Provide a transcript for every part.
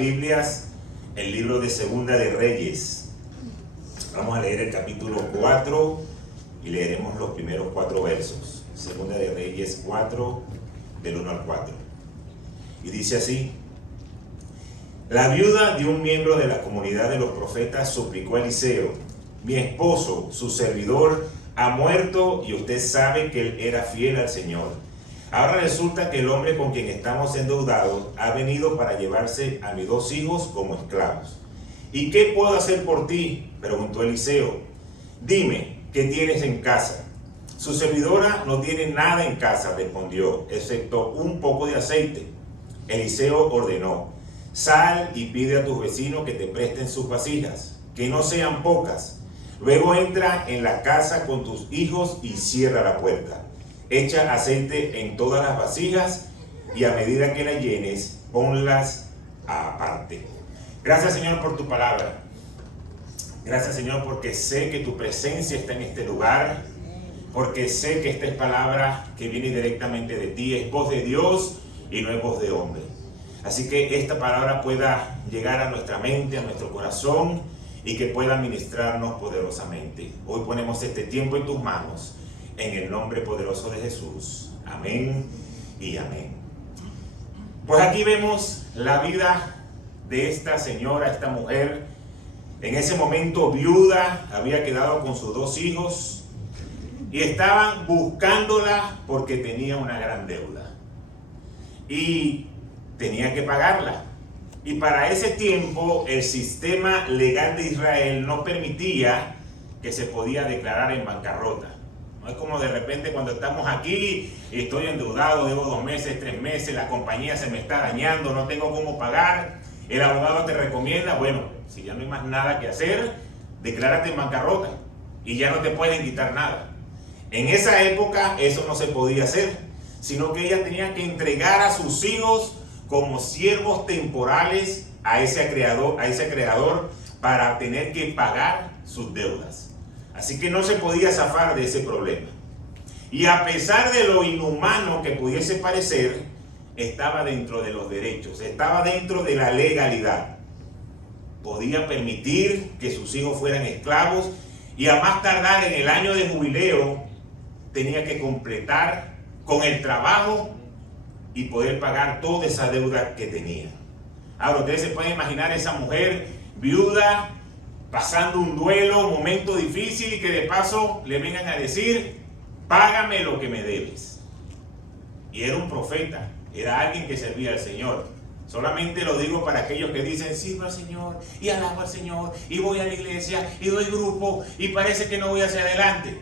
Biblias, el libro de Segunda de Reyes. Vamos a leer el capítulo 4 y leeremos los primeros 4 versos. Segunda de Reyes 4, del 1 al 4. Y dice así: La viuda de un miembro de la comunidad de los profetas suplicó a Eliseo: mi esposo, su servidor, ha muerto y usted sabe que él era fiel al Señor. Ahora resulta que el hombre con quien estamos endeudados ha venido para llevarse a mis 2 hijos como esclavos. ¿Y qué puedo hacer por ti?, preguntó Eliseo. Dime, ¿qué tienes en casa? Su servidora no tiene nada en casa, respondió, excepto un poco de aceite. Eliseo ordenó: sal y pide a tus vecinos que te presten sus vasijas, que no sean pocas. Luego entra en la casa con tus hijos y cierra la puerta. Echa aceite en todas las vasijas y a medida que las llenes, ponlas aparte. Gracias, Señor, por tu palabra. Gracias, Señor, porque sé que tu presencia está en este lugar, porque sé que esta es palabra que viene directamente de ti, es voz de Dios y no es voz de hombre. Así que esta palabra pueda llegar a nuestra mente, a nuestro corazón, y que pueda ministrarnos poderosamente. Hoy ponemos este tiempo en tus manos, en el nombre poderoso de Jesús. Amén y amén. Pues aquí vemos la vida de esta señora, esta mujer. En ese momento viuda, había quedado con sus 2 hijos y estaban buscándola porque tenía una gran deuda y tenía que pagarla. Y para ese tiempo el sistema legal de Israel no permitía que se podía declarar en bancarrota. No es como de repente cuando estamos aquí y estoy endeudado, debo 2 meses, 3 meses, la compañía se me está dañando, no tengo cómo pagar. El abogado te recomienda, bueno, si ya no hay más nada que hacer, declárate en bancarrota y ya no te pueden quitar nada. En esa época eso no se podía hacer, sino que ella tenía que entregar a sus hijos como siervos temporales a ese creador para tener que pagar sus deudas. Así que no se podía zafar de ese problema. Y a pesar de lo inhumano que pudiese parecer, estaba dentro de los derechos, estaba dentro de la legalidad. Podía permitir que sus hijos fueran esclavos y a más tardar en el año de jubileo tenía que completar con el trabajo y poder pagar toda esa deuda que tenía. Ahora ustedes se pueden imaginar esa mujer viuda pasando un duelo, un momento difícil, y que de paso le vengan a decir: págame lo que me debes. Y era un profeta, era alguien que servía al Señor. Solamente lo digo para aquellos que dicen: sirvo al Señor y alabo al Señor y voy a la iglesia y doy grupo y parece que no voy hacia adelante.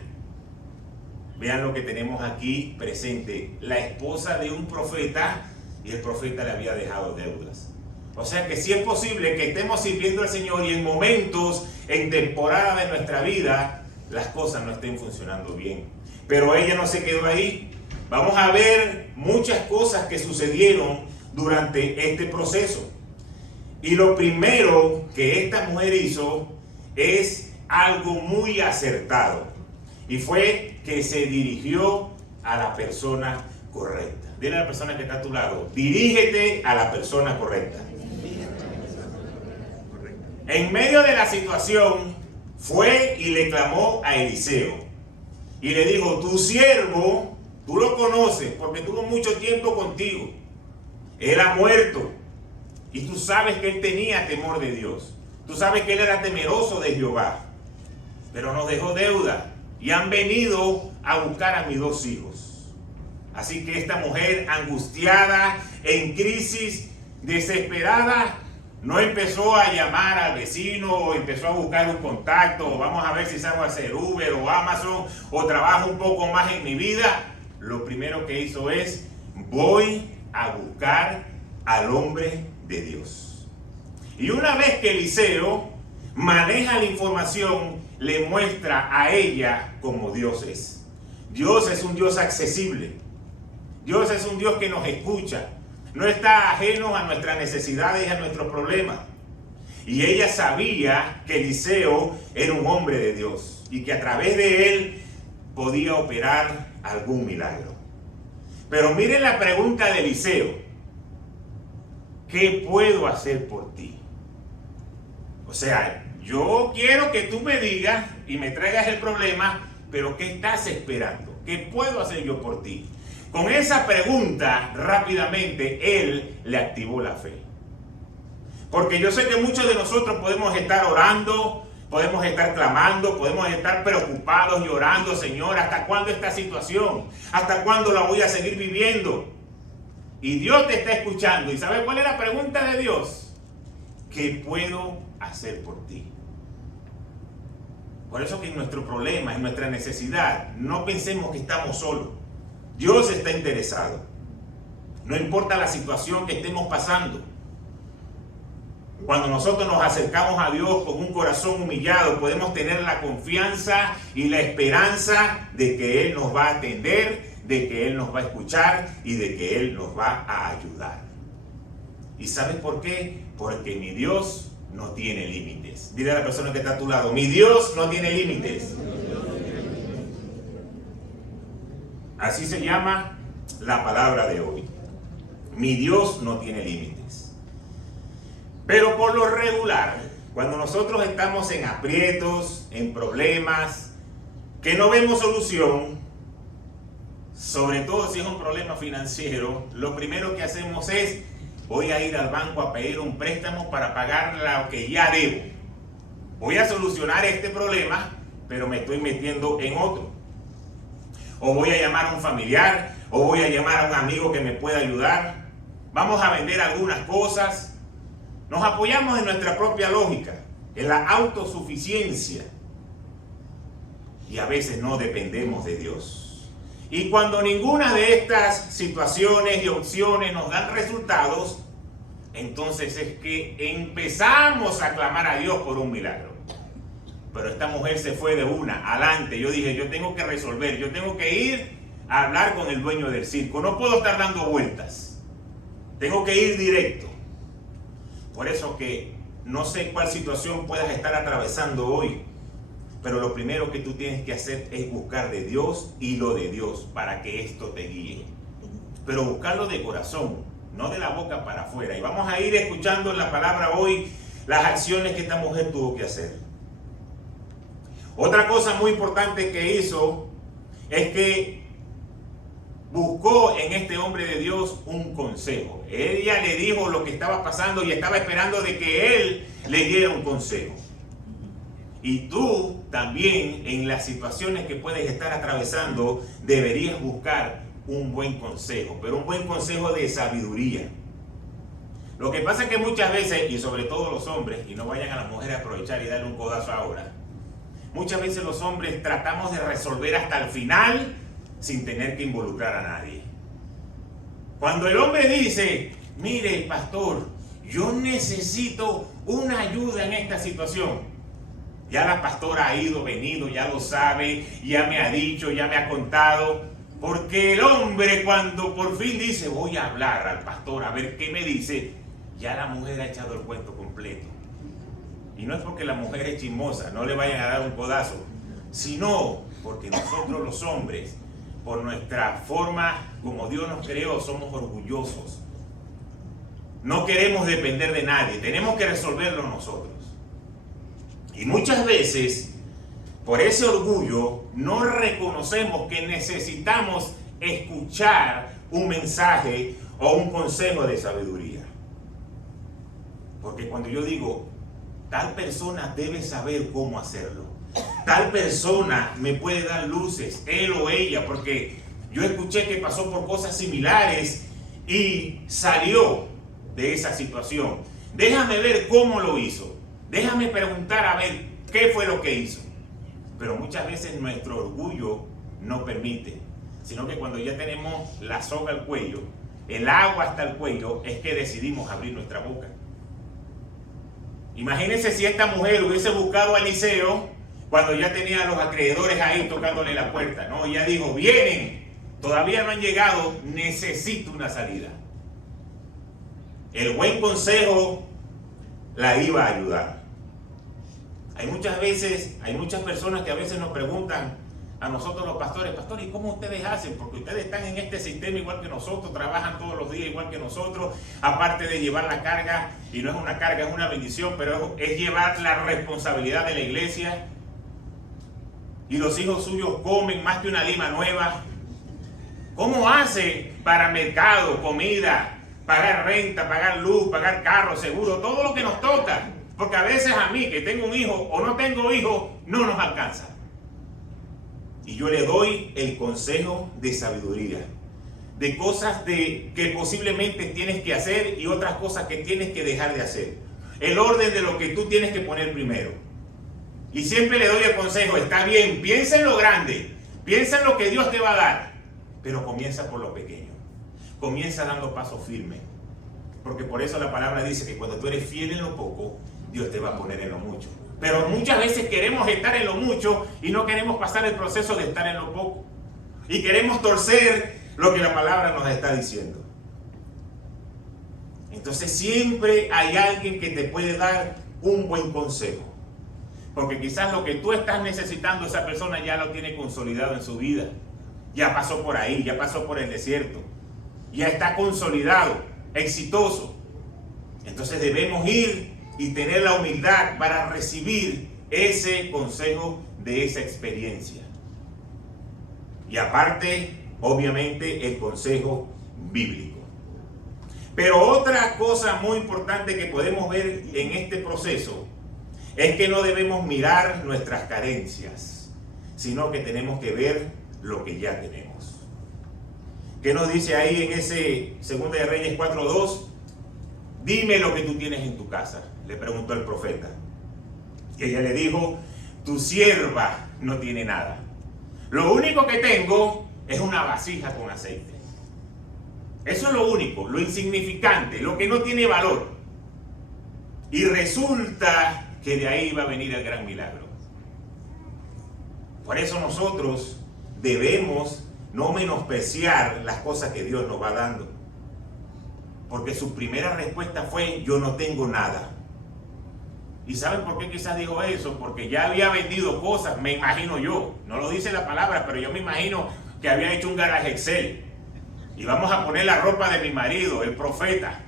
Vean lo que tenemos aquí presente: la esposa de un profeta, y el profeta le había dejado deudas. O sea que sí es posible que estemos sirviendo al Señor y en momentos, en temporada de nuestra vida, las cosas no estén funcionando bien. Pero ella no se quedó ahí. Vamos a ver muchas cosas que sucedieron durante este proceso. Y lo primero que esta mujer hizo es algo muy acertado. Y fue que se dirigió a la persona correcta. Dile a la persona que está a tu lado: dirígete a la persona correcta. En medio de la situación, fue y le clamó a Eliseo. Y le dijo: tu siervo, tú lo conoces porque tuvo mucho tiempo contigo. Él ha muerto. Y tú sabes que él tenía temor de Dios. Tú sabes que él era temeroso de Jehová. Pero nos dejó deuda. Y han venido a buscar a mis 2 hijos. Así que esta mujer, angustiada, en crisis, desesperada, no empezó a llamar al vecino o empezó a buscar un contacto, o vamos a ver si salgo a hacer Uber o Amazon o trabajo un poco más en mi vida. Lo primero que hizo es: voy a buscar al hombre de Dios. Y una vez que Eliseo maneja la información, le muestra a ella cómo Dios es. Dios es un Dios accesible. Dios es un Dios que nos escucha. No está ajeno a nuestras necesidades y a nuestros problemas. Y ella sabía que Eliseo era un hombre de Dios y que a través de él podía operar algún milagro. Pero miren la pregunta de Eliseo: ¿qué puedo hacer por ti? O sea, yo quiero que tú me digas y me traigas el problema, pero ¿qué estás esperando? ¿Qué puedo hacer yo por ti? Con esa pregunta, rápidamente, él le activó la fe. Porque yo sé que muchos de nosotros podemos estar orando, podemos estar clamando, podemos estar preocupados, llorando, Señor, ¿hasta cuándo esta situación? ¿Hasta cuándo la voy a seguir viviendo? Y Dios te está escuchando. ¿Y sabes cuál es la pregunta de Dios? ¿Qué puedo hacer por ti? Por eso que en nuestro problema, en nuestra necesidad, no pensemos que estamos solos. Dios está interesado. No importa la situación que estemos pasando. Cuando nosotros nos acercamos a Dios con un corazón humillado, podemos tener la confianza y la esperanza de que Él nos va a atender, de que Él nos va a escuchar y de que Él nos va a ayudar. ¿Y sabes por qué? Porque mi Dios no tiene límites. Dile a la persona que está a tu lado, mi Dios no tiene límites. Así se llama la palabra de hoy. Mi Dios no tiene límites. Pero por lo regular, cuando nosotros estamos en aprietos, en problemas, que no vemos solución, sobre todo si es un problema financiero, lo primero que hacemos es, voy a ir al banco a pedir un préstamo para pagar lo que ya debo. Voy a solucionar este problema, pero me estoy metiendo en otro. O voy a llamar a un familiar, o voy a llamar a un amigo que me pueda ayudar. Vamos a vender algunas cosas. Nos apoyamos en nuestra propia lógica, en la autosuficiencia. Y a veces no dependemos de Dios. Y cuando ninguna de estas situaciones y opciones nos dan resultados, entonces es que empezamos a clamar a Dios por un milagro. Pero esta mujer se fue de una, adelante. Yo dije, yo tengo que resolver, yo tengo que ir a hablar con el dueño del circo. No puedo estar dando vueltas. Tengo que ir directo. Por eso que no sé cuál situación puedas estar atravesando hoy. Pero lo primero que tú tienes que hacer es buscar de Dios y lo de Dios para que esto te guíe. Pero buscarlo de corazón, no de la boca para afuera. Y vamos a ir escuchando en la palabra hoy las acciones que esta mujer tuvo que hacer. Otra cosa muy importante que hizo es que buscó en este hombre de Dios un consejo. Ella le dijo lo que estaba pasando y estaba esperando de que él le diera un consejo. Y tú también en las situaciones que puedes estar atravesando deberías buscar un buen consejo, pero un buen consejo de sabiduría. Lo que pasa es que muchas veces, y sobre todo los hombres, y no vayan a las mujeres a aprovechar y darle un codazo ahora, muchas veces los hombres tratamos de resolver hasta el final sin tener que involucrar a nadie. Cuando el hombre dice, mire pastor, yo necesito una ayuda en esta situación, ya la pastora ha ido, venido, ya lo sabe, ya me ha dicho, ya me ha contado. Porque el hombre cuando por fin dice, voy a hablar al pastor a ver qué me dice, ya la mujer ha echado el cuento completo. Y no es porque la mujer es chismosa, no le vayan a dar un codazo, sino porque nosotros los hombres, por nuestra forma como Dios nos creó, somos orgullosos. No queremos depender de nadie, tenemos que resolverlo nosotros. Y muchas veces, por ese orgullo, no reconocemos que necesitamos escuchar un mensaje o un consejo de sabiduría. Porque cuando yo digo, tal persona debe saber cómo hacerlo, tal persona me puede dar luces, él o ella, porque yo escuché que pasó por cosas similares y salió de esa situación. Déjame ver cómo lo hizo. Déjame preguntar a ver qué fue lo que hizo. Pero muchas veces nuestro orgullo no permite, sino que cuando ya tenemos la soga al cuello, el agua hasta el cuello, es que decidimos abrir nuestra boca. Imagínense si esta mujer hubiese buscado a Eliseo cuando ya tenía a los acreedores ahí tocándole la puerta. No, ella dijo, vienen, todavía no han llegado, necesito una salida. El buen consejo la iba a ayudar. Hay muchas personas que a veces nos preguntan, a nosotros los pastores, pastores, ¿y cómo ustedes hacen? Porque ustedes están en este sistema igual que nosotros, trabajan todos los días igual que nosotros, aparte de llevar la carga, y no es una carga, es una bendición, pero es llevar la responsabilidad de la iglesia, y los hijos suyos comen más que una lima nueva. ¿Cómo hace para mercado, comida, pagar renta, pagar luz, pagar carro, seguro, todo lo que nos toca? Porque a veces a mí, que tengo un hijo o no tengo hijo, no nos alcanza. Y yo le doy el consejo de sabiduría, de cosas que posiblemente tienes que hacer y otras cosas que tienes que dejar de hacer. El orden de lo que tú tienes que poner primero. Y siempre le doy el consejo, está bien, piensa en lo grande, piensa en lo que Dios te va a dar, pero comienza por lo pequeño. Comienza dando pasos firmes. Porque por eso la palabra dice que cuando tú eres fiel en lo poco, Dios te va a poner en lo mucho. Pero muchas veces queremos estar en lo mucho y no queremos pasar el proceso de estar en lo poco. Y queremos torcer lo que la palabra nos está diciendo. Entonces siempre hay alguien que te puede dar un buen consejo. Porque quizás lo que tú estás necesitando, esa persona ya lo tiene consolidado en su vida. Ya pasó por ahí, ya pasó por el desierto. Ya está consolidado, exitoso. Entonces debemos ir y tener la humildad para recibir ese consejo de esa experiencia. Y aparte, obviamente, el consejo bíblico. Pero otra cosa muy importante que podemos ver en este proceso es que no debemos mirar nuestras carencias, sino que tenemos que ver lo que ya tenemos. ¿Qué nos dice ahí en ese 2 de Reyes 4:2? Dime lo que tú tienes en tu casa, le preguntó el profeta. Y ella le dijo, tu sierva no tiene nada. Lo único que tengo es una vasija con aceite. Eso es lo único, lo insignificante, lo que no tiene valor. Y resulta que de ahí va a venir el gran milagro. Por eso nosotros debemos no menospreciar las cosas que Dios nos va dando. Porque su primera respuesta fue, yo no tengo nada. ¿Y saben por qué quizás dijo eso? Porque ya había vendido cosas, me imagino yo. No lo dice la palabra, pero yo me imagino que había hecho un garaje Excel. Y vamos a poner la ropa de mi marido, el profeta,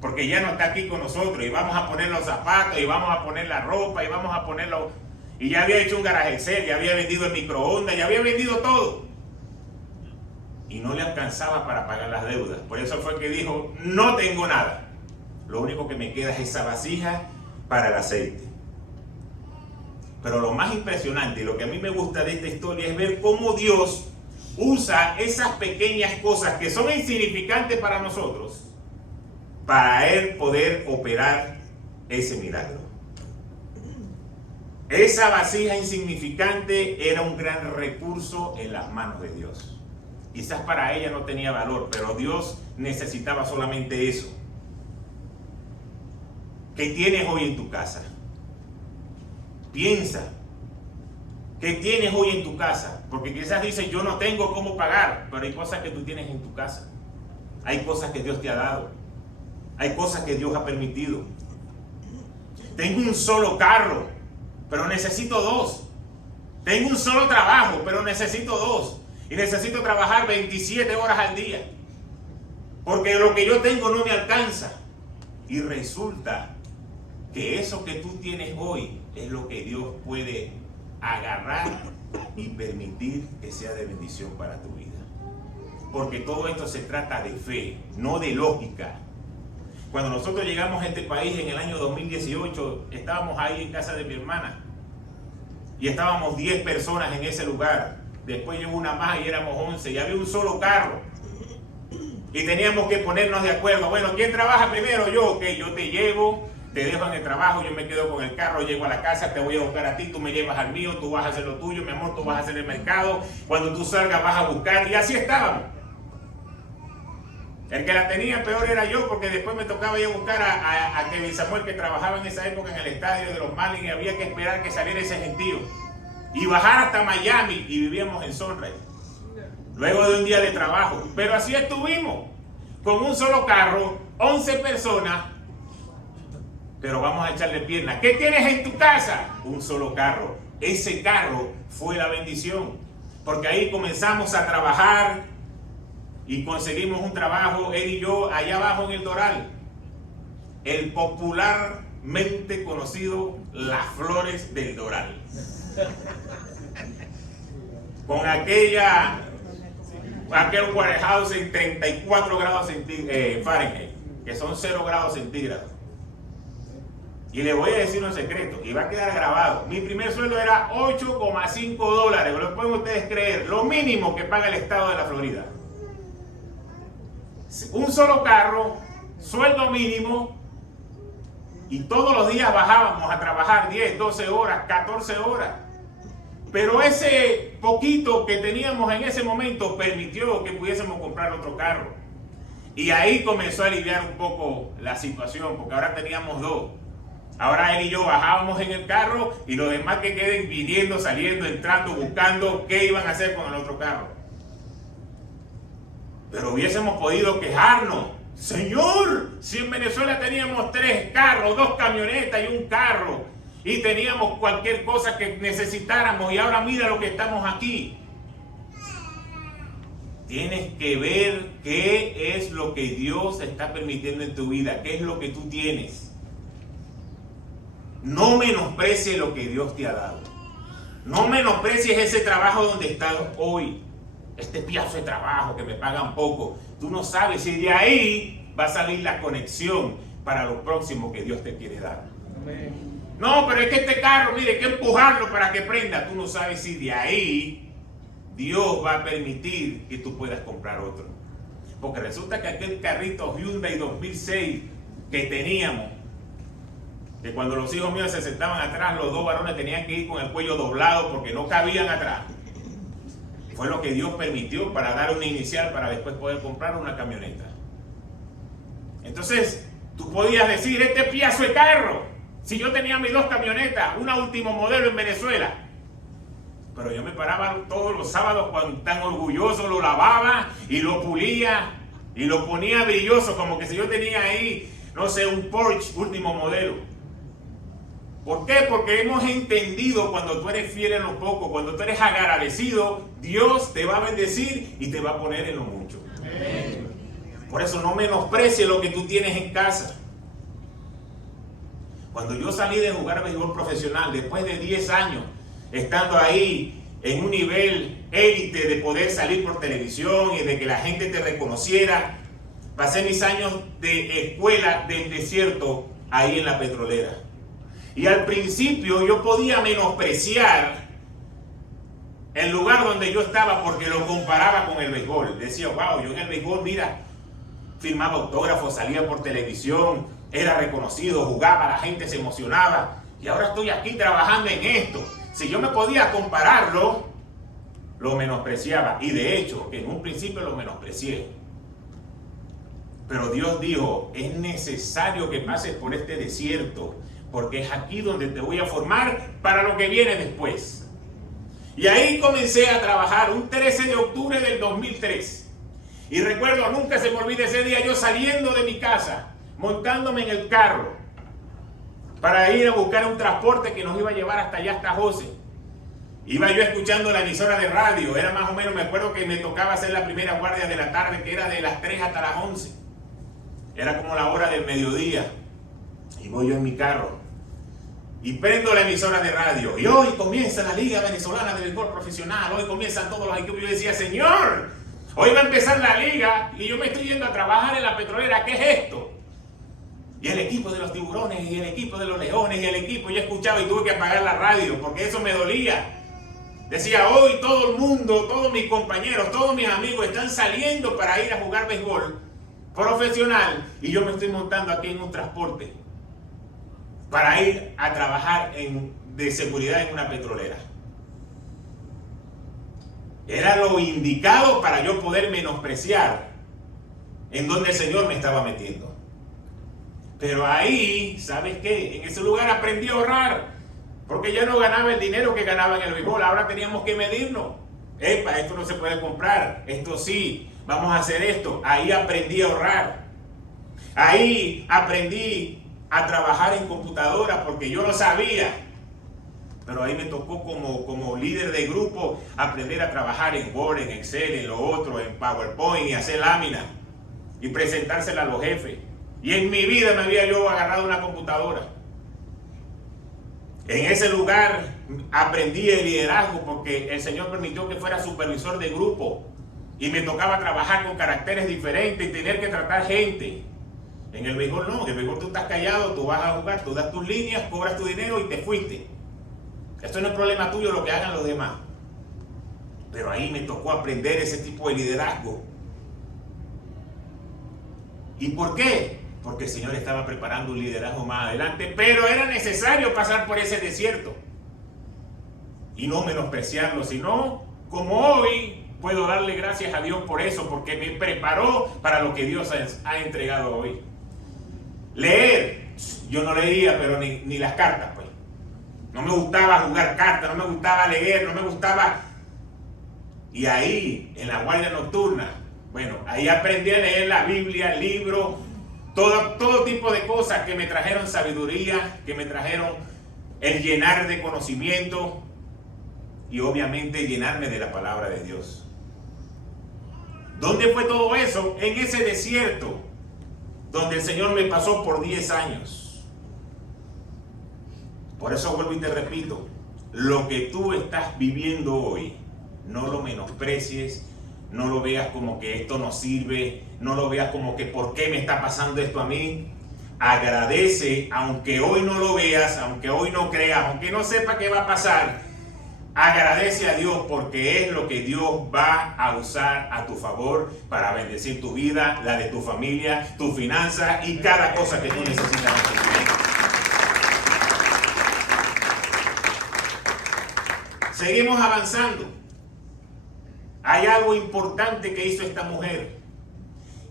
porque ya no está aquí con nosotros. Y vamos a poner los zapatos, y vamos a poner la ropa, y vamos a ponerlo. Y ya había hecho un garaje Excel, ya había vendido el microondas, ya había vendido todo. Y no le alcanzaba para pagar las deudas. Por eso fue que dijo, no tengo nada. Lo único que me queda es esa vasija para el aceite. Pero lo más impresionante y lo que a mí me gusta de esta historia es ver cómo Dios usa esas pequeñas cosas que son insignificantes para nosotros para Él poder operar ese milagro. Esa vasija insignificante era un gran recurso en las manos de Dios. Quizás para ella no tenía valor, pero Dios necesitaba solamente eso. ¿Qué tienes hoy en tu casa? Piensa. ¿Qué tienes hoy en tu casa? Porque quizás dices, yo no tengo cómo pagar, pero hay cosas que tú tienes en tu casa. Hay cosas que Dios te ha dado. Hay cosas que Dios ha permitido. Tengo un solo carro, pero necesito dos. Tengo un solo trabajo, pero necesito dos. Y necesito trabajar 27 horas al día. Porque lo que yo tengo no me alcanza. Y resulta que eso que tú tienes hoy es lo que Dios puede agarrar y permitir que sea de bendición para tu vida. Porque todo esto se trata de fe, no de lógica. Cuando nosotros llegamos a este país en el año 2018, estábamos ahí en casa de mi hermana. Y estábamos 10 personas en ese lugar. Después llegó una más y éramos 11 y había un solo carro. Y teníamos que ponernos de acuerdo. Bueno, ¿quién trabaja primero? Yo, ok, yo te llevo, te dejo en el trabajo, yo me quedo con el carro, llego a la casa, te voy a buscar a ti, tú me llevas al mío, tú vas a hacer lo tuyo, mi amor, tú vas a hacer el mercado. Cuando tú salgas vas a buscar. Y así estábamos. El que la tenía peor era yo, porque después me tocaba ir a buscar a Kevin Samuel, que trabajaba en esa época en el estadio de los Marlins, y había que esperar que saliera ese gentío. Y bajar hasta Miami, y vivíamos en Sunrise. Luego de un día de trabajo. Pero así estuvimos, con un solo carro, 11 personas. Pero vamos a echarle pierna. ¿Qué tienes en tu casa? Un solo carro. Ese carro fue la bendición. porque ahí comenzamos a trabajar y conseguimos un trabajo, él y yo, allá abajo en el Doral, el popularmente conocido Las Flores del Doral, con aquel warehouse en 34 grados Fahrenheit, que son 0 grados centígrados. Y le voy a decir un secreto, y va a quedar grabado. Mi primer sueldo era $8,5, ¿lo pueden ustedes creer? Lo mínimo que paga el estado de la Florida. Un solo carro, sueldo mínimo, y todos los días bajábamos a trabajar 10, 12 horas, 14 horas. Pero ese poquito que teníamos en ese momento permitió que pudiésemos comprar otro carro. Y ahí comenzó a aliviar un poco la situación, porque ahora teníamos dos. Ahora él y yo bajábamos en el carro y los demás que queden viniendo, saliendo, entrando, buscando qué iban a hacer con el otro carro. Pero hubiésemos podido quejarnos. Señor, si en Venezuela teníamos 3 carros, 2 camionetas y un carro, y teníamos cualquier cosa que necesitáramos, y ahora mira lo que estamos aquí. Tienes que ver qué es lo que Dios está permitiendo en tu vida, qué es lo que tú tienes. No menosprecies lo que Dios te ha dado. No menosprecies ese trabajo donde estás hoy. Este pedazo de trabajo que me pagan poco. Tú no sabes si de ahí va a salir la conexión para lo próximo que Dios te quiere dar. Amén. No, pero es que este carro, mire, hay que empujarlo para que prenda. Tú no sabes si de ahí Dios va a permitir que tú puedas comprar otro. Porque resulta que aquel carrito Hyundai 2006 que teníamos, que cuando los hijos míos se sentaban atrás, los 2 varones tenían que ir con el cuello doblado porque no cabían atrás. Fue lo que Dios permitió para dar una inicial para después poder comprar una camioneta. Entonces, tú podías decir, este pedazo de carro, si yo tenía mis 2 camionetas, una último modelo en Venezuela, pero yo me paraba todos los sábados cuando tan orgulloso, lo lavaba y lo pulía y lo ponía brilloso, como que si yo tenía ahí, no sé, un Porsche último modelo. ¿Por qué? Porque hemos entendido cuando tú eres fiel en lo poco, cuando tú eres agradecido, Dios te va a bendecir y te va a poner en lo mucho. Amén. Por eso no menosprecies lo que tú tienes en casa. Cuando yo salí de jugar béisbol profesional, después de 10 años, estando ahí en un nivel élite de poder salir por televisión y de que la gente te reconociera, pasé mis años de escuela del desierto ahí en la petrolera. Y al principio yo podía menospreciar el lugar donde yo estaba porque lo comparaba con el béisbol. Decía, wow, yo en el béisbol, mira, firmaba autógrafos, salía por televisión, era reconocido, jugaba, la gente se emocionaba. Y ahora estoy aquí trabajando en esto. Si yo me podía compararlo, lo menospreciaba. Y de hecho, en un principio lo menosprecié. Pero Dios dijo, es necesario que pases por este desierto, porque es aquí donde te voy a formar para lo que viene después. Y ahí comencé a trabajar un 13 de octubre del 2003. Y recuerdo, nunca se me olvida ese día, yo saliendo de mi casa, montándome en el carro, para ir a buscar un transporte que nos iba a llevar hasta allá, hasta José. Iba yo escuchando la emisora de radio, era más o menos, me acuerdo que me tocaba hacer la primera guardia de la tarde, que era de las 3 hasta las 11. Era como la hora del mediodía. Y voy yo en mi carro y prendo la emisora de radio. Y hoy comienza la Liga Venezolana de Béisbol Profesional. Hoy comienzan todos los equipos. Yo decía, Señor, hoy va a empezar la liga y yo me estoy yendo a trabajar en la petrolera. ¿Qué es esto? Y el equipo de los Tiburones y el equipo de los Leones y el equipo. Yo escuchaba y tuve que apagar la radio porque eso me dolía. Decía, hoy todo el mundo, todos mis compañeros, todos mis amigos están saliendo para ir a jugar béisbol profesional y yo me estoy montando aquí en un transporte para ir a trabajar de seguridad en una petrolera. Era lo indicado para yo poder menospreciar en donde el Señor me estaba metiendo. Pero ahí, ¿sabes qué? En ese lugar aprendí a ahorrar, porque ya no ganaba el dinero que ganaba en el béisbol. Ahora teníamos que medirnos. Epa, esto no se puede comprar, esto sí, vamos a hacer esto. Ahí aprendí a ahorrar. Ahí aprendí a trabajar en computadora porque yo lo sabía. Pero ahí me tocó como líder de grupo aprender a trabajar en Word, en Excel, en lo otro, en PowerPoint y hacer láminas y presentársela a los jefes. Y en mi vida me había yo agarrado una computadora. En ese lugar aprendí el liderazgo porque el Señor permitió que fuera supervisor de grupo y me tocaba trabajar con caracteres diferentes y tener que tratar gente. En el béisbol no, en el béisbol tú estás callado, tú vas a jugar, tú das tus líneas, cobras tu dinero y te fuiste. Esto no es problema tuyo lo que hagan los demás. Pero ahí me tocó aprender ese tipo de liderazgo. ¿Y por qué? Porque el Señor estaba preparando un liderazgo más adelante, pero era necesario pasar por ese desierto. Y no menospreciarlo, sino como hoy puedo darle gracias a Dios por eso, porque me preparó para lo que Dios ha entregado hoy. Leer, yo no leía, pero ni las cartas, pues. No me gustaba jugar cartas, no me gustaba leer, no me gustaba. Y ahí, en la guardia nocturna, bueno, ahí aprendí a leer la Biblia, el libro, todo tipo de cosas que me trajeron sabiduría, que me trajeron el llenar de conocimiento y obviamente llenarme de la palabra de Dios. ¿Dónde fue todo eso? En ese desierto, donde el Señor me pasó por 10 años. Por eso vuelvo y te repito, lo que tú estás viviendo hoy, no lo menosprecies, no lo veas como que esto no sirve, no lo veas como que ¿por qué me está pasando esto a mí? Agradece, aunque hoy no lo veas, aunque hoy no creas, aunque no sepa qué va a pasar, agradece a Dios porque es lo que Dios va a usar a tu favor para bendecir tu vida, la de tu familia, tu finanza y cada cosa que tú necesitas. Seguimos avanzando. Hay algo importante que hizo esta mujer,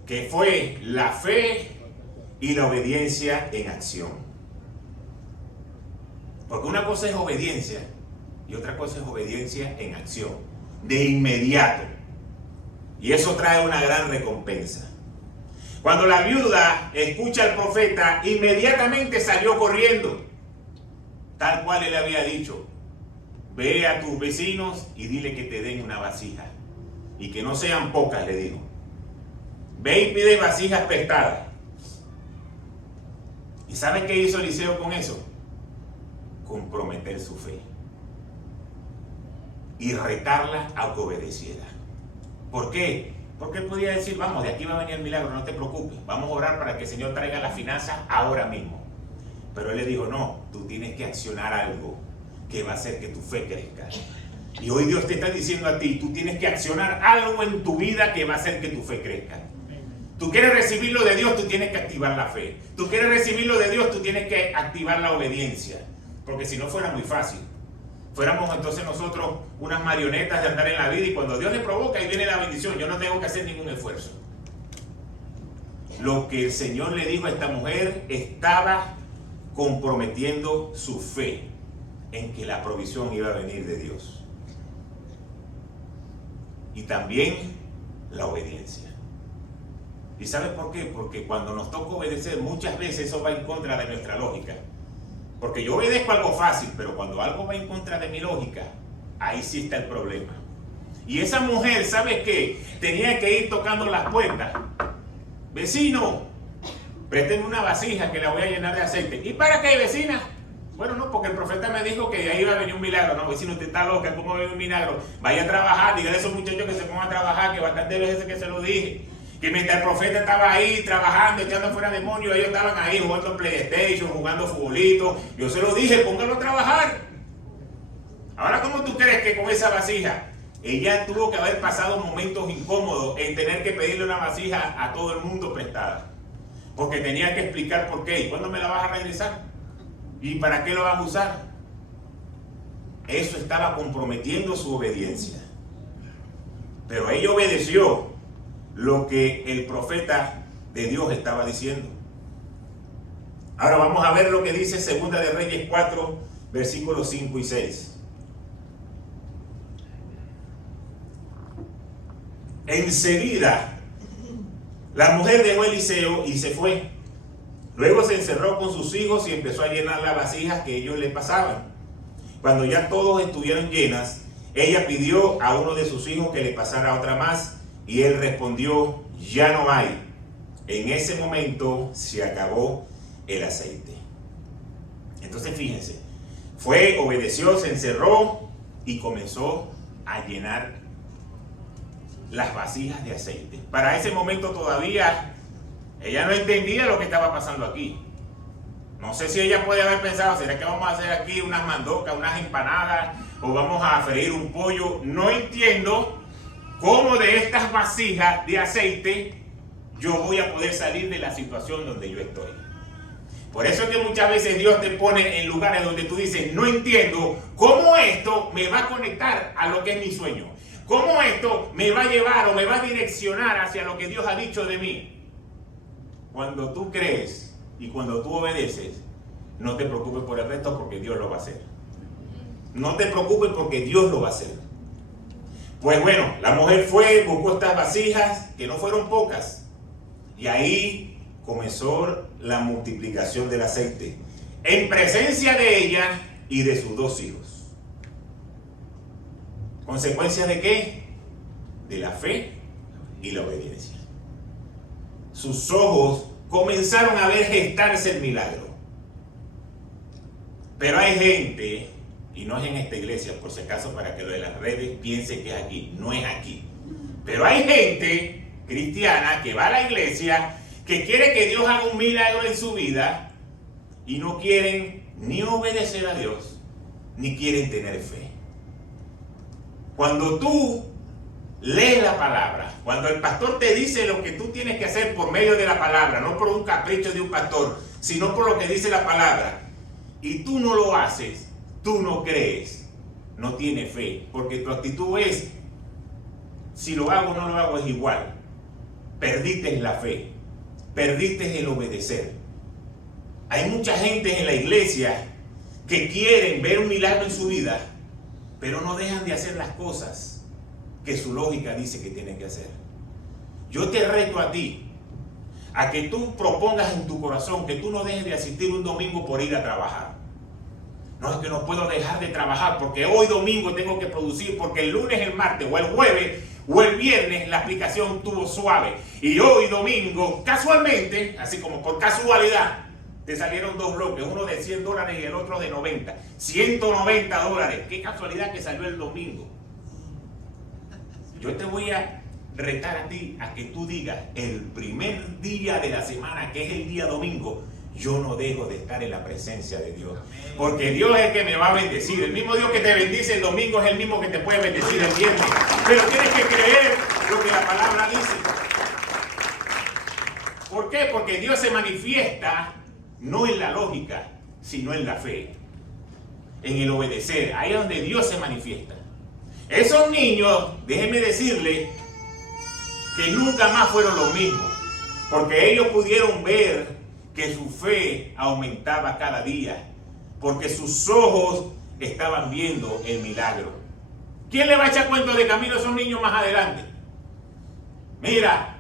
que fue la fe y la obediencia en acción. Porque una cosa es obediencia y otra cosa es obediencia en acción, de inmediato. Y eso trae una gran recompensa. Cuando la viuda escucha al profeta, inmediatamente salió corriendo, tal cual él había dicho. Ve a tus vecinos y dile que te den una vasija. Y que no sean pocas, le dijo. Ve y pide vasijas prestadas. ¿Y sabes qué hizo Eliseo con eso? Comprometer su fe. Y retarla a que obedeciera. ¿Por qué? Porque él podía decir, vamos, de aquí va a venir el milagro, no te preocupes. Vamos a orar para que el Señor traiga las finanzas ahora mismo. Pero él le dijo, no, tú tienes que accionar algo que va a hacer que tu fe crezca. Y hoy Dios te está diciendo a ti, tú tienes que accionar algo en tu vida que va a hacer que tu fe crezca. Tú quieres recibirlo de Dios, tú tienes que activar la fe. Tú quieres recibirlo de Dios, tú tienes que activar la obediencia. Porque si no fuera muy fácil. Fuéramos entonces nosotros unas marionetas de andar en la vida y cuando Dios le provoca y viene la bendición, yo no tengo que hacer ningún esfuerzo. Lo que el Señor le dijo a esta mujer estaba comprometiendo su fe en que la provisión iba a venir de Dios. Y también la obediencia. ¿Y sabes por qué? Porque cuando nos toca obedecer, muchas veces eso va en contra de nuestra lógica. Porque yo obedezco algo fácil, pero cuando algo va en contra de mi lógica, ahí sí está el problema. Y esa mujer, ¿sabes qué? Tenía que ir tocando las puertas. Vecino, présteme una vasija que la voy a llenar de aceite. ¿Y para qué, vecina? Bueno, no, porque el profeta me dijo que de ahí iba a venir un milagro. No, vecino, usted está loca, ¿cómo va a venir un milagro? Vaya a trabajar, dígale a esos muchachos que se pongan a trabajar, que bastantes veces que se lo dije. Que mientras el profeta estaba ahí trabajando, echando fuera demonios, ellos estaban ahí jugando PlayStation, jugando futbolito. Yo se lo dije, póngalo a trabajar. Ahora, ¿cómo tú crees que con esa vasija? Ella tuvo que haber pasado momentos incómodos en tener que pedirle una vasija a todo el mundo prestada. Porque tenía que explicar por qué. ¿Y cuándo me la vas a regresar? ¿Y para qué lo vas a usar? Eso estaba comprometiendo su obediencia. Pero ella obedeció lo que el profeta de Dios estaba diciendo. Ahora vamos a ver lo que dice Segunda de Reyes 4, versículos 5 y 6. Enseguida, la mujer dejó a Eliseo y se fue. Luego se encerró con sus hijos y empezó a llenar las vasijas que ellos le pasaban. Cuando ya todos estuvieron llenas, ella pidió a uno de sus hijos que le pasara otra más, y él respondió: ya no hay. En ese momento se acabó el aceite. Entonces fíjense, obedeció, se encerró y comenzó a llenar las vasijas de aceite. Para ese momento todavía ella no entendía lo que estaba pasando aquí. No sé si ella puede haber pensado: ¿será que vamos a hacer aquí unas mandocas, unas empanadas, o vamos a freír un pollo? No entiendo cómo de estas vasijas de aceite yo voy a poder salir de la situación donde yo estoy. Por eso es que muchas veces Dios te pone en lugares donde tú dices: no entiendo cómo esto me va a conectar a lo que es mi sueño. ¿Cómo esto me va a llevar o me va a direccionar hacia lo que Dios ha dicho de mí? Cuando tú crees y cuando tú obedeces, no te preocupes por el resto, porque Dios lo va a hacer. No te preocupes, porque Dios lo va a hacer. Pues bueno, la mujer fue, buscó estas vasijas, que no fueron pocas, y ahí comenzó la multiplicación del aceite, en presencia de ella y de sus 2 hijos. ¿Consecuencia de qué? De la fe y la obediencia. Sus ojos comenzaron a ver gestarse el milagro. Pero hay gente, y no es en esta iglesia, por si acaso, para que lo de las redes piense que es aquí, no es aquí. Pero hay gente cristiana que va a la iglesia, que quiere que Dios haga un milagro en su vida, y no quieren ni obedecer a Dios, ni quieren tener fe. Cuando tú lees la palabra, cuando el pastor te dice lo que tú tienes que hacer por medio de la palabra, no por un capricho de un pastor, sino por lo que dice la palabra, y tú no lo haces, tú no crees, no tienes fe, porque tu actitud es: si lo hago o no lo hago, es igual. Perdiste la fe, perdiste el obedecer. Hay mucha gente en la iglesia que quieren ver un milagro en su vida, pero no dejan de hacer las cosas que su lógica dice que tienen que hacer. Yo te reto a ti, a que tú propongas en tu corazón que tú no dejes de asistir un domingo por ir a trabajar. No, es que no puedo dejar de trabajar porque hoy domingo tengo que producir, porque el lunes, el martes o el jueves o el viernes la aplicación estuvo suave, y hoy domingo, casualmente, así como por casualidad, te salieron 2 bloques, uno de $100 y el otro de 90. $190. Qué casualidad que salió el domingo. Yo te voy a retar a ti a que tú digas: el primer día de la semana, que es el día domingo, yo no dejo de estar en la presencia de Dios. Porque Dios es el que me va a bendecir. El mismo Dios que te bendice el domingo es el mismo que te puede bendecir el viernes. Pero tienes que creer lo que la palabra dice. ¿Por qué? Porque Dios se manifiesta no en la lógica, sino en la fe, en el obedecer. Ahí es donde Dios se manifiesta. Esos niños, déjenme decirle que nunca más fueron los mismos, porque ellos pudieron ver que su fe aumentaba cada día, porque sus ojos estaban viendo el milagro. ¿Quién le va a echar cuento de camino a esos niños más adelante? Mira,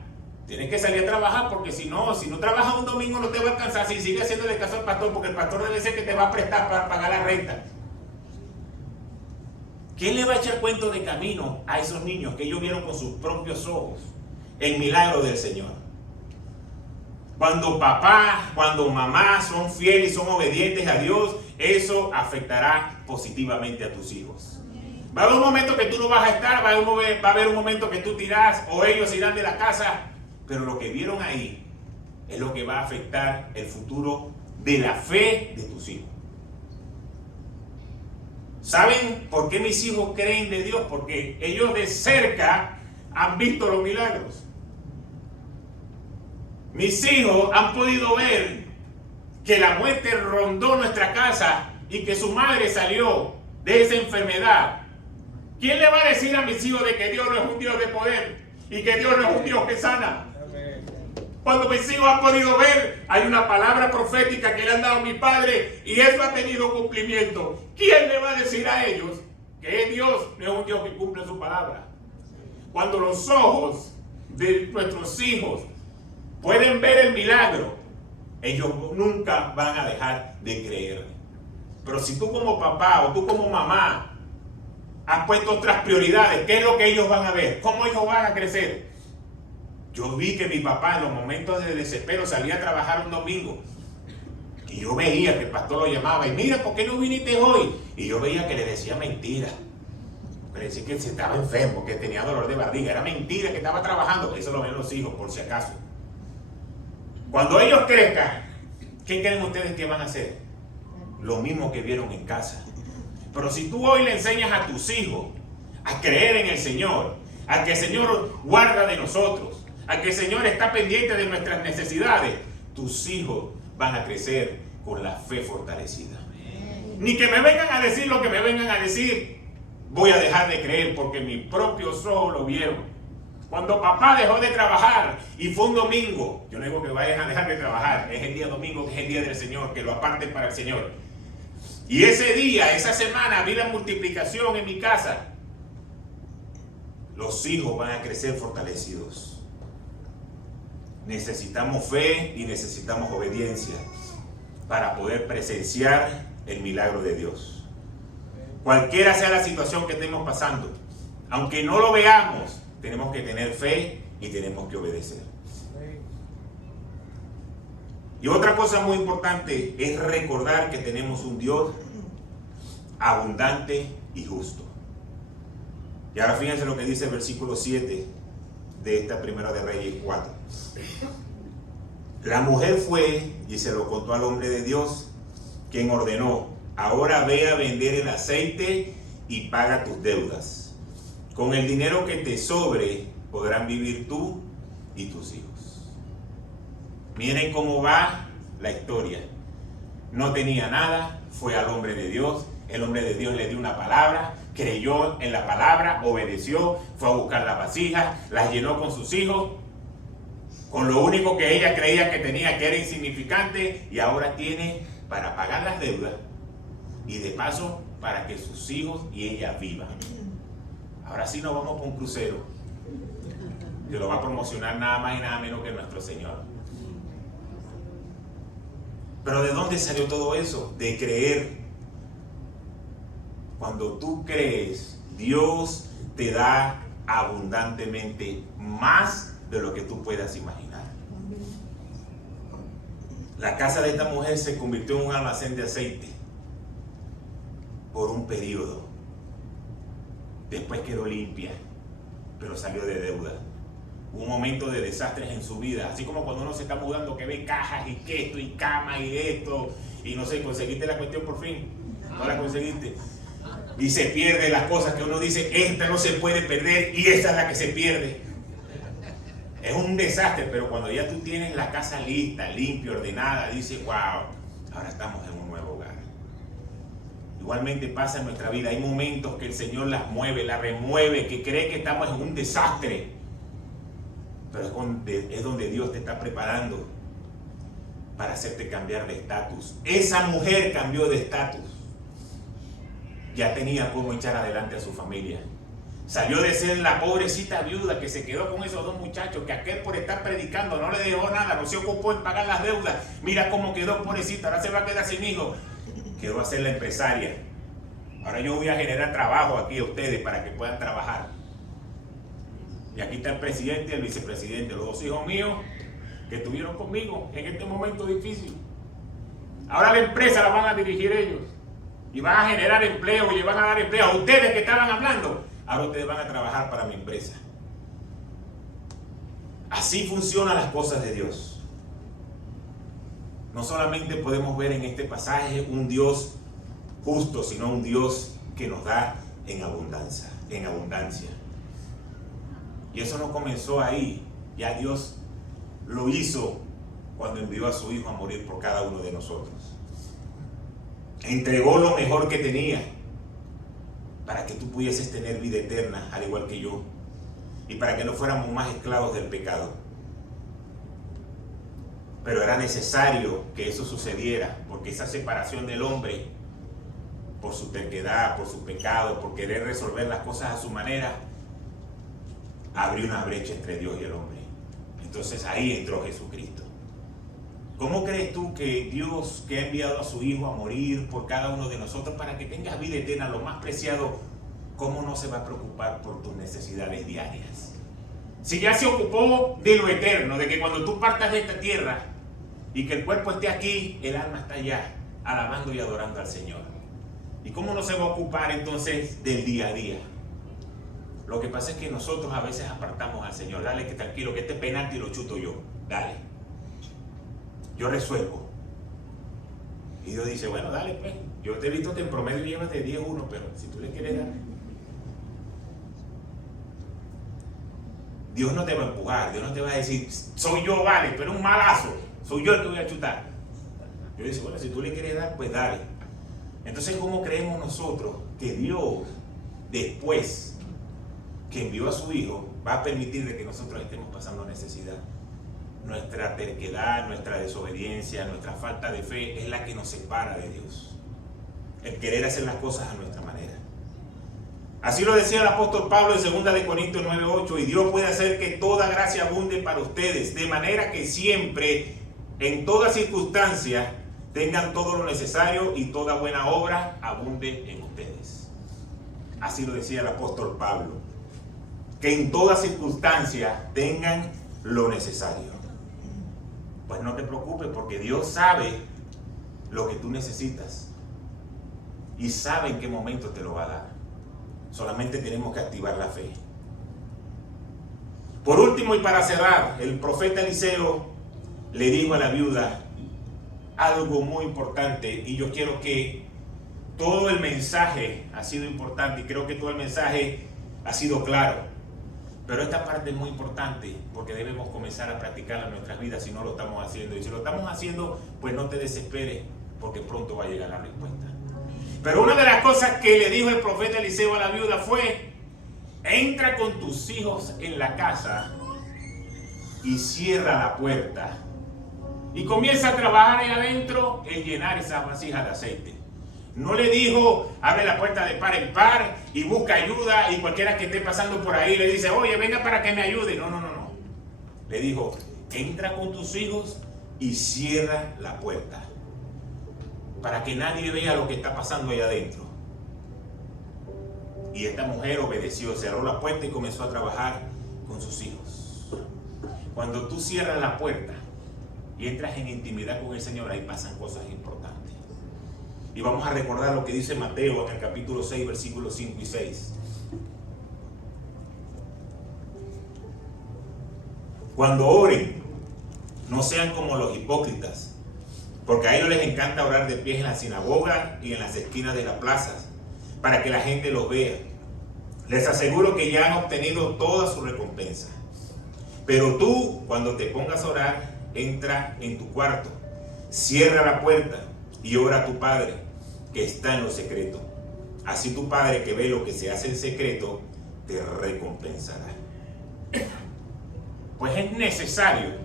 tienes que salir a trabajar, porque si no trabajas un domingo no te va a alcanzar si sigues haciéndole caso al pastor, porque el pastor debe ser que te va a prestar para pagar la renta. ¿Quién le va a echar cuento de camino a esos niños que ellos vieron con sus propios ojos el milagro del Señor? Cuando papá, cuando mamá son fieles y son obedientes a Dios, eso afectará positivamente a tus hijos. Va a haber un momento que tú no vas a estar, va a haber un momento que tú te irás o ellos irán de la casa, pero lo que vieron ahí es lo que va a afectar el futuro de la fe de tus hijos. ¿Saben por qué mis hijos creen de Dios? Porque ellos de cerca han visto los milagros. Mis hijos han podido ver que la muerte rondó nuestra casa y que su madre salió de esa enfermedad. ¿Quién le va a decir a mis hijos de que Dios no es un Dios de poder y que Dios no es un Dios que sana? Cuando mis hijos han podido ver, hay una palabra profética que le han dado a mi padre y eso ha tenido cumplimiento. ¿Quién le va a decir a ellos que es Dios, no es un Dios que cumple su palabra? Cuando los ojos de nuestros hijos pueden ver el milagro, ellos nunca van a dejar de creer. Pero si tú como papá o tú como mamá has puesto otras prioridades, ¿qué es lo que ellos van a ver? ¿Cómo ellos van a crecer? Yo vi que mi papá en los momentos de desespero salía a trabajar un domingo. Y yo veía que el pastor lo llamaba y mira, ¿por qué no viniste hoy? Y yo veía que le decía mentira. Le decía que se estaba enfermo, que tenía dolor de barriga. Era mentira, que estaba trabajando. Eso lo ven los hijos, por si acaso. Cuando ellos crezcan, ¿qué creen ustedes que van a hacer? Lo mismo que vieron en casa. Pero si tú hoy le enseñas a tus hijos a creer en el Señor, a que el Señor guarda de nosotros, a que el Señor está pendiente de nuestras necesidades, tus hijos van a crecer con la fe fortalecida. Ni que me vengan a decir lo que me vengan a decir, voy a dejar de creer porque mis propios ojos lo vieron. Cuando papá dejó de trabajar y fue un domingo, yo no digo que vayan a dejar de trabajar, es el día domingo que es el día del Señor, que lo aparten para el Señor. Y ese día, esa semana, vi la multiplicación en mi casa. Los hijos van a crecer fortalecidos. Necesitamos fe y necesitamos obediencia para poder presenciar el milagro de Dios. Cualquiera sea la situación que estemos pasando, aunque no lo veamos, tenemos que tener fe y tenemos que obedecer. Y otra cosa muy importante es recordar que tenemos un Dios abundante y justo. Y ahora fíjense lo que dice el versículo 7 de esta Primera de Reyes 4. La mujer fue y se lo contó al hombre de Dios, quien ordenó: ahora ve a vender el aceite y paga tus deudas. Con el dinero que te sobre podrán vivir tú y tus hijos. Miren cómo va la historia. No tenía nada, fue al hombre de Dios. El hombre de Dios le dio una palabra, creyó en la palabra, obedeció, fue a buscar las vasijas, las llenó con sus hijos, con lo único que ella creía que tenía, que era insignificante, y ahora tiene para pagar las deudas y de paso para que sus hijos y ella vivan. Ahora sí nos vamos por un crucero que lo va a promocionar nada más y nada menos que nuestro Señor. Pero ¿de dónde salió todo eso? De creer. Cuando tú crees, Dios te da abundantemente más de lo que tú puedas imaginar. La casa de esta mujer se convirtió en un almacén de aceite por un periodo. Después quedó limpia, pero salió de deuda. Un momento de desastres en su vida, así como cuando uno se está mudando, que ve cajas y que esto y cama y esto, y no sé, conseguiste la cuestión por fin, no la conseguiste, y se pierden las cosas que uno dice, esta no se puede perder y esta es la que se pierde. Es un desastre, pero cuando ya tú tienes la casa lista, limpia, ordenada, dices, wow, ahora estamos en un nuevo hogar. Igualmente pasa en nuestra vida, hay momentos que el Señor las mueve, las remueve, que cree que estamos en un desastre. Pero es donde Dios te está preparando para hacerte cambiar de estatus. Esa mujer cambió de estatus. Ya tenía cómo echar adelante a su familia. Salió de ser la pobrecita viuda que se quedó con esos dos muchachos, que aquel por estar predicando no le dejó nada, no se ocupó en pagar las deudas. Mira cómo quedó pobrecita, ahora se va a quedar sin hijos. Quedó a ser la empresaria. Ahora yo voy a generar trabajo aquí a ustedes para que puedan trabajar. Y aquí está el presidente y el vicepresidente, los dos hijos míos que estuvieron conmigo en este momento difícil. Ahora la empresa la van a dirigir ellos. Y van a generar empleo y le van a dar empleo a ustedes que estaban hablando. Ahora ustedes van a trabajar para mi empresa. Así funcionan las cosas de Dios. No solamente podemos ver en este pasaje un Dios justo, sino un Dios que nos da en abundancia, Y eso no comenzó ahí. Ya Dios lo hizo cuando envió a su Hijo a morir por cada uno de nosotros. Entregó lo mejor que tenía para que tú pudieses tener vida eterna, al igual que yo, y para que no fuéramos más esclavos del pecado. Pero era necesario que eso sucediera, porque esa separación del hombre, por su terquedad, por su pecado, por querer resolver las cosas a su manera, abrió una brecha entre Dios y el hombre. Entonces ahí entró Jesucristo. ¿Cómo crees tú que Dios, que ha enviado a su Hijo a morir por cada uno de nosotros para que tengas vida eterna, lo más preciado, cómo no se va a preocupar por tus necesidades diarias? Si ya se ocupó de lo eterno, de que cuando tú partas de esta tierra y que el cuerpo esté aquí, el alma está allá, alabando y adorando al Señor. ¿Y cómo no se va a ocupar entonces del día a día? Lo que pasa es que nosotros a veces apartamos al Señor. Dale, que tranquilo, que este penalti lo chuto yo. Dale. Yo resuelvo. Y Dios dice, bueno, dale pues. Yo te he visto que en promedio llevas de 10-1, pero si tú le quieres dar. Dios no te va a empujar. Dios no te va a decir, soy yo, vale, tú eres un malazo. Soy yo el que voy a chutar. Dios dice, bueno, si tú le quieres dar, pues dale. Entonces, ¿cómo creemos nosotros que Dios, después que envió a su Hijo, va a permitir de que nosotros estemos pasando necesidad? Nuestra terquedad, nuestra desobediencia, nuestra falta de fe es la que nos separa de Dios. El querer hacer las cosas a nuestra manera. Así lo decía el apóstol Pablo en 2 Corintios 9:8, y Dios puede hacer que toda gracia abunde para ustedes, de manera que siempre, en toda circunstancia, tengan todo lo necesario y toda buena obra abunde en ustedes. Así lo decía el apóstol Pablo, que en toda circunstancia tengan lo necesario. Pues no te preocupes, porque Dios sabe lo que tú necesitas y sabe en qué momento te lo va a dar. Solamente tenemos que activar la fe. Por último y para cerrar, el profeta Eliseo le dijo a la viuda algo muy importante, y yo quiero que todo el mensaje ha sido importante y creo que todo el mensaje ha sido claro, pero esta parte es muy importante porque debemos comenzar a practicarla en nuestras vidas si no lo estamos haciendo, y si lo estamos haciendo, pues no te desesperes porque pronto va a llegar la respuesta. Pero una de las cosas que le dijo el profeta Eliseo a la viuda fue: entra con tus hijos en la casa y cierra la puerta. Y comienza a trabajar ahí adentro en llenar esas vasijas de aceite. No le dijo, abre la puerta de par en par y busca ayuda, y cualquiera que esté pasando por ahí le dice, oye, venga para que me ayude. No. Le dijo, entra con tus hijos y cierra la puerta, para que nadie vea lo que está pasando ahí adentro. Y esta mujer obedeció, cerró la puerta y comenzó a trabajar con sus hijos. Cuando tú cierras la puerta y entras en intimidad con el Señor, ahí pasan cosas importantes. Y vamos a recordar lo que dice Mateo en el capítulo 6, versículos 5 y 6. Cuando oren, no sean como los hipócritas, porque a ellos les encanta orar de pies en la sinagoga y en las esquinas de las plazas, para que la gente los vea. Les aseguro que ya han obtenido toda su recompensa. Pero tú, cuando te pongas a orar, entra en tu cuarto, cierra la puerta y ora a tu Padre que está en lo secreto. Así tu Padre, que ve lo que se hace en secreto, te recompensará. Pues es necesario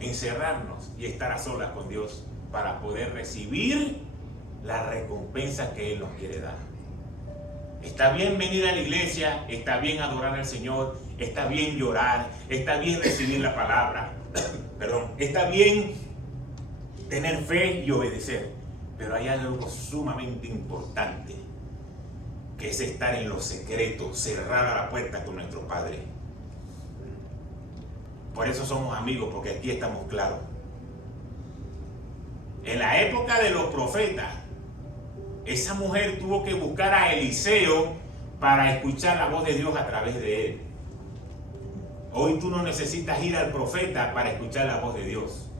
encerrarnos y estar a solas con Dios para poder recibir la recompensa que Él nos quiere dar. Está bien venir a la iglesia, está bien adorar al Señor, está bien llorar, está bien recibir la palabra, está bien tener fe y obedecer, pero hay algo sumamente importante, que es estar en lo secreto, cerrada la puerta con nuestro Padre. Por eso somos amigos, porque aquí estamos claros. En la época de los profetas, esa mujer tuvo que buscar a Eliseo para escuchar la voz de Dios a través de él. Hoy tú no necesitas ir al profeta para escuchar la voz de Dios.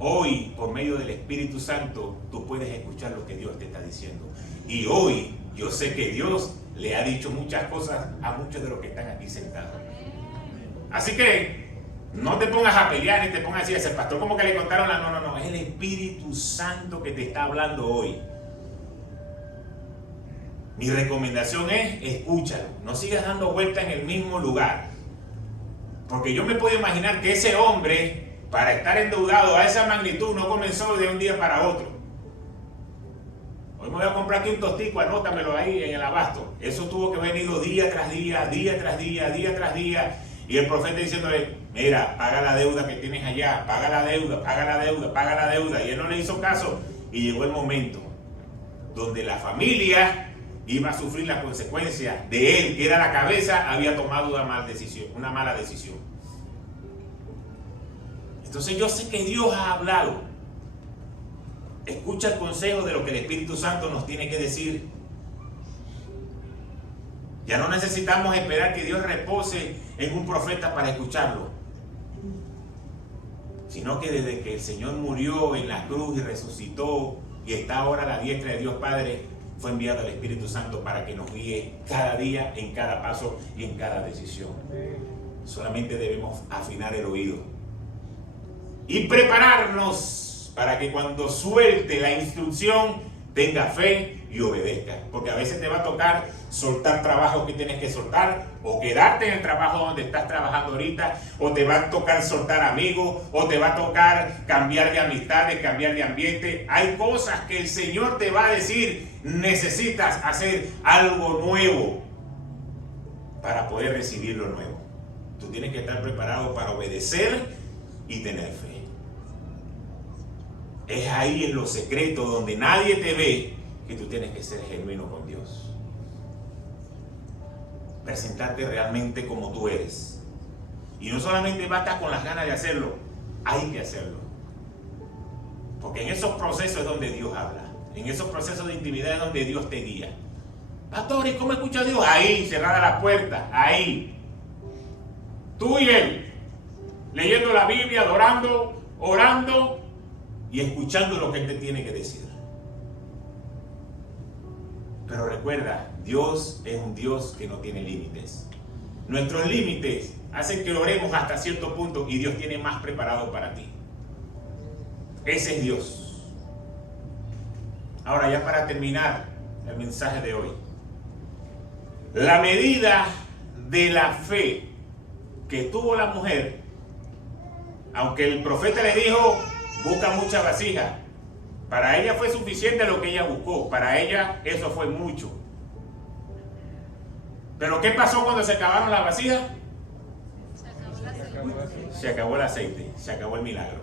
Hoy, por medio del Espíritu Santo, tú puedes escuchar lo que Dios te está diciendo. Y hoy, yo sé que Dios le ha dicho muchas cosas a muchos de los que están aquí sentados. Así que no te pongas a pelear ni te pongas a decir, ese pastor como que le contaron la... No, es el Espíritu Santo que te está hablando hoy. Mi recomendación es, escúchalo, no sigas dando vueltas en el mismo lugar. Porque yo me puedo imaginar que ese hombre, para estar endeudado a esa magnitud, no comenzó de un día para otro. Hoy me voy a comprar aquí un tostico, anótamelo ahí en el abasto. Eso tuvo que venir día tras día, día tras día, día tras día. Y el profeta diciéndole, mira, paga la deuda que tienes allá, paga la deuda, paga la deuda, paga la deuda. Y él no le hizo caso. Y llegó el momento donde la familia iba a sufrir las consecuencias de él, que era la cabeza, había tomado una mala decisión. Entonces yo sé que Dios ha hablado. Escucha el consejo de lo que el Espíritu Santo nos tiene que decir. Ya no necesitamos esperar que Dios repose en un profeta para escucharlo, sino que desde que el Señor murió en la cruz y resucitó y está ahora a la diestra de Dios Padre, fue enviado el Espíritu Santo para que nos guíe cada día, en cada paso y en cada decisión. Solamente debemos afinar el oído y prepararnos para que cuando suelte la instrucción tenga fe y obedezca. Porque a veces te va a tocar soltar trabajo que tienes que soltar, o quedarte en el trabajo donde estás trabajando ahorita, o te va a tocar soltar amigos, o te va a tocar cambiar de amistades, cambiar de ambiente. Hay cosas que el Señor te va a decir, necesitas hacer algo nuevo para poder recibir lo nuevo. Tú tienes que estar preparado para obedecer y tener fe. Es ahí en lo secreto donde nadie te ve que tú tienes que ser genuino con Dios. Presentarte realmente como tú eres. Y no solamente basta con las ganas de hacerlo, hay que hacerlo. Porque en esos procesos es donde Dios habla. En esos procesos de intimidad es donde Dios te guía. Pastor, ¿y cómo escucha a Dios? Ahí, cerrada la puerta, ahí. Tú y Él, leyendo la Biblia, adorando, orando y escuchando lo que Él te tiene que decir. Pero recuerda, Dios es un Dios que no tiene límites. Nuestros límites hacen que oremos hasta cierto punto y Dios tiene más preparado para ti. Ese es Dios. Ahora, ya para terminar el mensaje de hoy. La medida de la fe que tuvo la mujer, aunque el profeta le dijo, busca mucha vasija, para ella fue suficiente lo que ella buscó. Para ella eso fue mucho. Pero ¿qué pasó cuando se acabaron las vasijas? Se acabó el aceite, se acabó el milagro.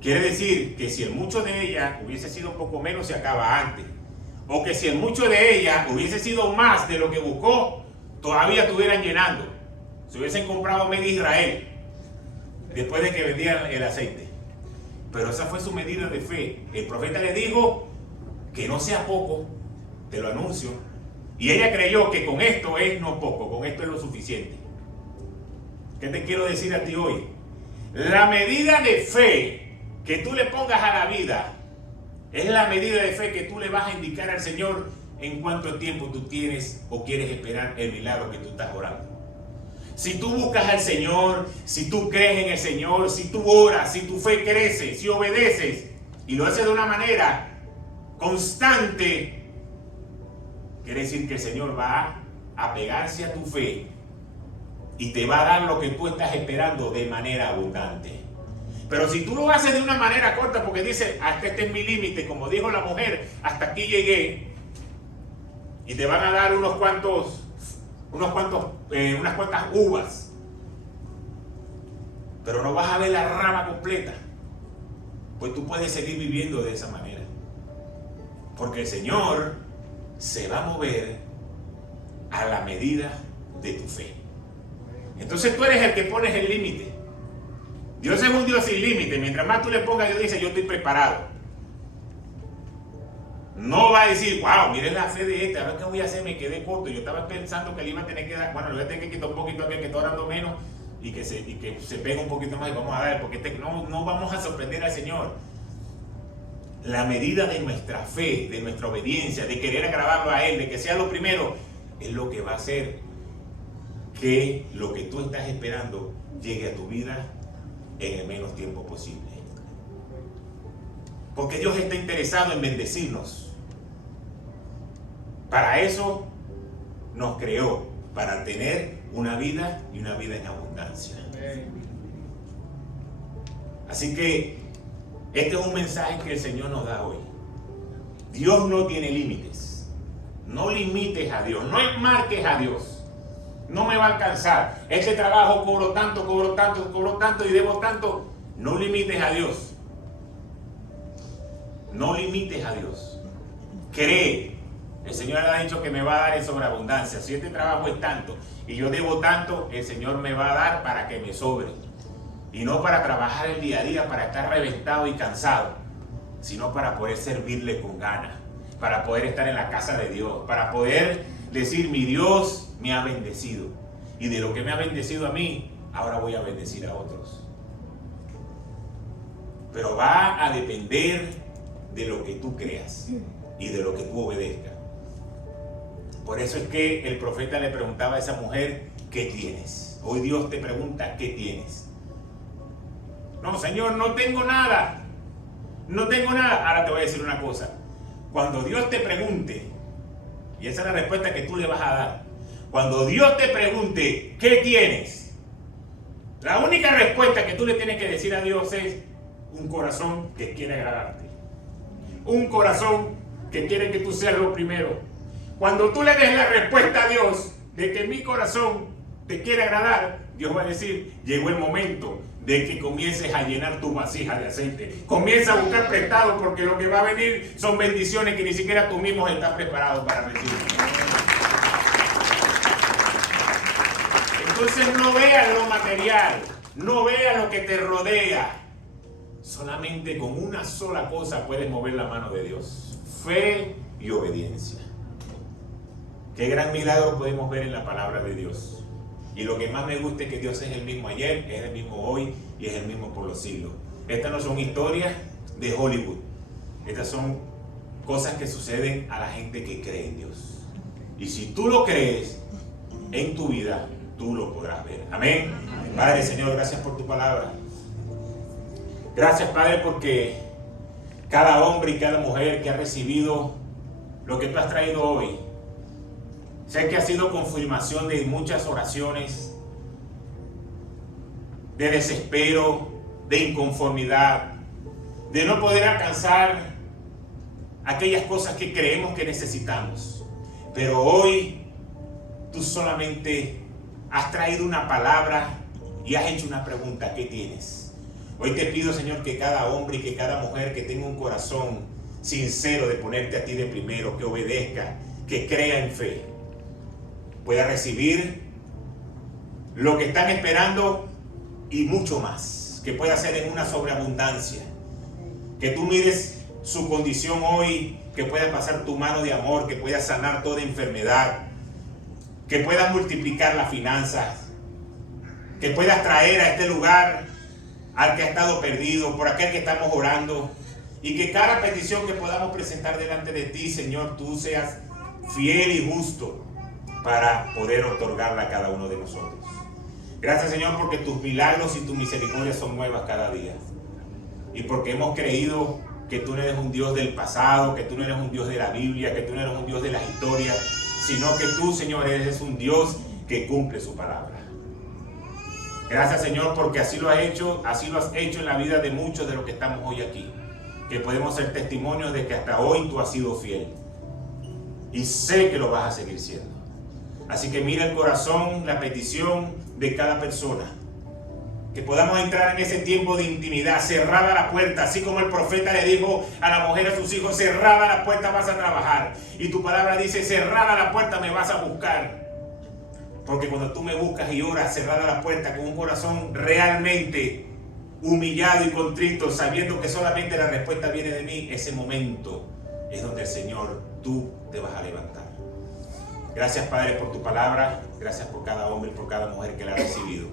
Quiere decir que si el mucho de ella hubiese sido un poco menos, se acaba antes. O que si el mucho de ella hubiese sido más de lo que buscó, todavía estuvieran llenando. Se hubiesen comprado medio Israel después de que vendían el aceite. Pero esa fue su medida de fe. El profeta le dijo que no sea poco, te lo anuncio. Y ella creyó que con esto es no poco, con esto es lo suficiente. ¿Qué te quiero decir a ti hoy? La medida de fe que tú le pongas a la vida es la medida de fe que tú le vas a indicar al Señor en cuánto tiempo tú tienes o quieres esperar el milagro que tú estás orando. Si tú buscas al Señor, si tú crees en el Señor, si tú oras, si tu fe crece, si obedeces y lo haces de una manera constante, quiere decir que el Señor va a pegarse a tu fe y te va a dar lo que tú estás esperando de manera abundante. Pero si tú lo haces de una manera corta, porque dice, hasta este es mi límite, como dijo la mujer, hasta aquí llegué, y te van a dar unas cuantas uvas, pero no vas a ver la rama completa, pues tú puedes seguir viviendo de esa manera, porque el Señor se va a mover a la medida de tu fe. Entonces tú eres el que pones el límite. Dios es un Dios sin límite. Mientras más tú le pongas, Dios dice, yo estoy preparado. No va a decir, wow, miren la fe de este, a ver qué voy a hacer, me quedé corto. Yo estaba pensando que le iba a tener que dar, bueno, le voy a tener que quitar un poquito a aquel que está orando menos y que se pegue un poquito más y vamos a dar, porque no vamos a sorprender al Señor. La medida de nuestra fe, de nuestra obediencia, de querer agradarlo a Él, de que sea lo primero, es lo que va a hacer que lo que tú estás esperando llegue a tu vida en el menos tiempo posible. Porque Dios está interesado en bendecirnos. Para eso nos creó, para tener una vida y una vida en abundancia. Así que este es un mensaje que el Señor nos da hoy. Dios no tiene límites. No limites a Dios, no enmarques a Dios. no me va a alcanzar. Este trabajo cobro tanto y debo tanto. No limites a Dios. No limites a Dios. Cree. El Señor ha dicho que me va a dar en sobreabundancia. Si este trabajo es tanto y yo debo tanto, el Señor me va a dar para que me sobre. Y no para trabajar el día a día, para estar reventado y cansado, sino para poder servirle con ganas, para poder estar en la casa de Dios, para poder decir, mi Dios me ha bendecido. Y de lo que me ha bendecido a mí, ahora voy a bendecir a otros. Pero va a depender de lo que tú creas y de lo que tú obedezcas. Por eso es que el profeta le preguntaba a esa mujer, ¿qué tienes? Hoy Dios te pregunta, ¿qué tienes? No, Señor, no tengo nada. No tengo nada. Ahora te voy a decir una cosa. Cuando Dios te pregunte, y esa es la respuesta que tú le vas a dar. Cuando Dios te pregunte, ¿qué tienes? La única respuesta que tú le tienes que decir a Dios es un corazón que quiere agradarte. Un corazón que quiere que tú seas lo primero. Cuando tú le des la respuesta a Dios de que mi corazón te quiere agradar, Dios va a decir, llegó el momento de que comiences a llenar tu vasija de aceite. Comienza a buscar prestado porque lo que va a venir son bendiciones que ni siquiera tú mismo estás preparado para recibir. Entonces no veas lo material, no veas lo que te rodea. Solamente con una sola cosa puedes mover la mano de Dios. Fe y obediencia. Qué gran milagro podemos ver en la palabra de Dios. Y lo que más me gusta es que Dios es el mismo ayer, es el mismo hoy y es el mismo por los siglos. Estas no son historias de Hollywood. Estas son cosas que suceden a la gente que cree en Dios. Y si tú lo crees en tu vida, tú lo podrás ver. Amén. Amén. Padre, Señor, gracias por tu palabra. Gracias, Padre, porque cada hombre y cada mujer que ha recibido lo que tú has traído hoy, sé que ha sido confirmación de muchas oraciones, de desespero, de inconformidad, de no poder alcanzar aquellas cosas que creemos que necesitamos. Pero hoy tú solamente has traído una palabra y has hecho una pregunta, ¿qué tienes? Hoy te pido, Señor, que cada hombre y que cada mujer que tenga un corazón sincero de ponerte a ti de primero, que obedezca, que crea en fe, pueda recibir lo que están esperando y mucho más, que pueda ser en una sobreabundancia. Que tú mires su condición hoy, que pueda pasar tu mano de amor, que pueda sanar toda enfermedad, que puedas multiplicar las finanzas, que puedas traer a este lugar al que ha estado perdido, por aquel que estamos orando, y que cada petición que podamos presentar delante de ti, Señor, tú seas fiel y justo para poder otorgarla a cada uno de nosotros. Gracias, Señor, porque tus milagros y tus misericordias son nuevas cada día. Y porque hemos creído que tú no eres un Dios del pasado, que tú no eres un Dios de la Biblia, que tú no eres un Dios de las historias, sino que tú, Señor, eres un Dios que cumple su palabra. Gracias, Señor, porque así lo has hecho en la vida de muchos de los que estamos hoy aquí. Que podemos ser testimonios de que hasta hoy tú has sido fiel. Y sé que lo vas a seguir siendo. Así que mira el corazón, la petición de cada persona. Que podamos entrar en ese tiempo de intimidad, cerrada la puerta, así como el profeta le dijo a la mujer, a sus hijos, cerrada la puerta vas a trabajar. Y tu palabra dice, cerrada la puerta me vas a buscar. Porque cuando tú me buscas y oras, cerrada la puerta, con un corazón realmente humillado y contrito, sabiendo que solamente la respuesta viene de mí, ese momento es donde el Señor, tú te vas a levantar. Gracias, Padre, por tu palabra. Gracias por cada hombre y por cada mujer que la ha recibido.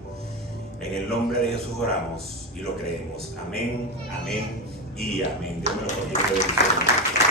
En el nombre de Jesús oramos y lo creemos. Amén, amén y amén. Dios me lo bendiga.